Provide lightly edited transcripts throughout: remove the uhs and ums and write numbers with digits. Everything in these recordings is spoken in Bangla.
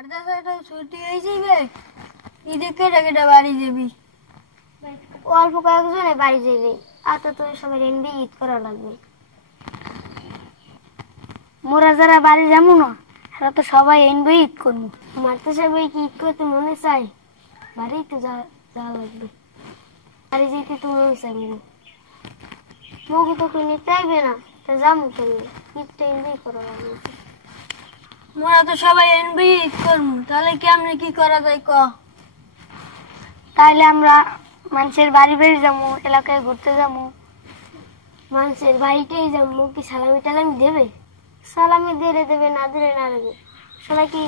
মাদ্রাসাটা ছুটি হয়েছে বে, ঈদে কেটে কেটে বাড়ি যাবি? অল্প কয়েকজনে বাড়ি যাবে, আর তো সবাই এনবি ঈদ করা লাগবে। মোরা যারা বাড়ি যাবো না সেটা তো সবাই এনবি ঈদ করবো। মাদ্রাসা বই কি ঈদ করতে মনে চাই? বাড়িই তো যাওয়া লাগবে, বাড়ি যেতে তো মনে চাইবে না। মগু তো কিনে চাইবে না, তা যাবো কেন? ঈদটা এনবি করা লাগবে। মোরা তো সবাই এনবি ঈদ করবো, তাহলে কেমনে কি করা যায় ক? তাইলে আমরা মানুষের বাড়ি বাড়ি যাবো, এলাকায় ঘুরতে যাবো। মানুষের বাড়িতেই যাবো, কি সালামি টালামি দেবে? সালামি দিলে দেবে, না দিলে না দেবে। সবাই কি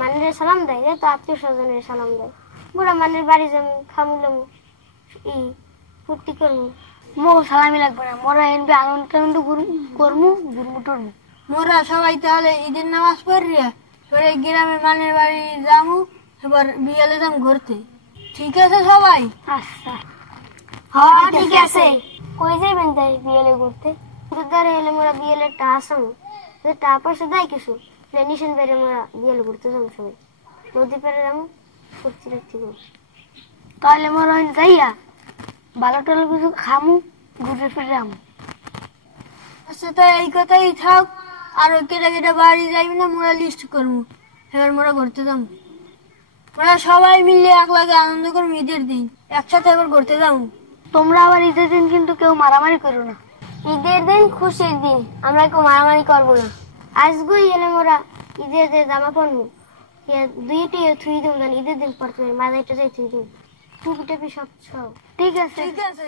মানুষের সালাম দেয়? তো আত্মীয় স্বজনের সালাম দেয়। বুড়া মানুষের বাড়ি যাবো, খামুলামু, ফুর্তি করবো। মো সালামি লাগবে না, মোরা এনবি আনন্দ টানন্দ করবো, ঘুরবো টুরবো। মোরা সবাই তাহলে ঈদের নামাজ পড়িয়া এবারে গ্রামের মানের বাড়ি যাবো, এবার বিয়ালে যাম ঘুরতে। ঠিক আছে সবাই? আচ্ছা, হ্যাঁ ঠিক আছে। কই যাবেন তাই বিয়েলে ঘুরতে? গুরুদ্বারে এলে মোরা বিয়েলে টা আসাম, টা পয়সা দেয় কিছু নিশান বেড়ে মোরা বিয়েলে ঘুরতে যাবো সবাই। নদী পেরে যাবো, ফুর্তি টুর্তি করবো। তাহলে মোরা যাইয়া ভালো টালো কিছু খামু, ঘুরে ফিরে যাবো। আচ্ছা তাই এই কথাই থাক, আর কেটে কেটে বাড়ি যাইবি না, মোরা লিস্ট করবো, এবার মোরা ঘুরতে যাবো। মোরা সবাই মিলে এক লাগে আনন্দ করবো ঈদের দিন, একসাথে এবার ঘুরতে যাবো। তোমরা আবার ঈদের দিন কিন্তু কেউ মারামারি করো না। ঈদের দিন খুশির দিন, আমরা কেউ মারামারি করবো না। আজকেই এলে মোরা ঈদের যে জামা পরবো, দুইটি থুই দেবো, ঈদের দিন পরতে মাথায় যাই থুই দেবো, টুপি টুপি সব সব। ঠিক আছে, ঠিক আছে।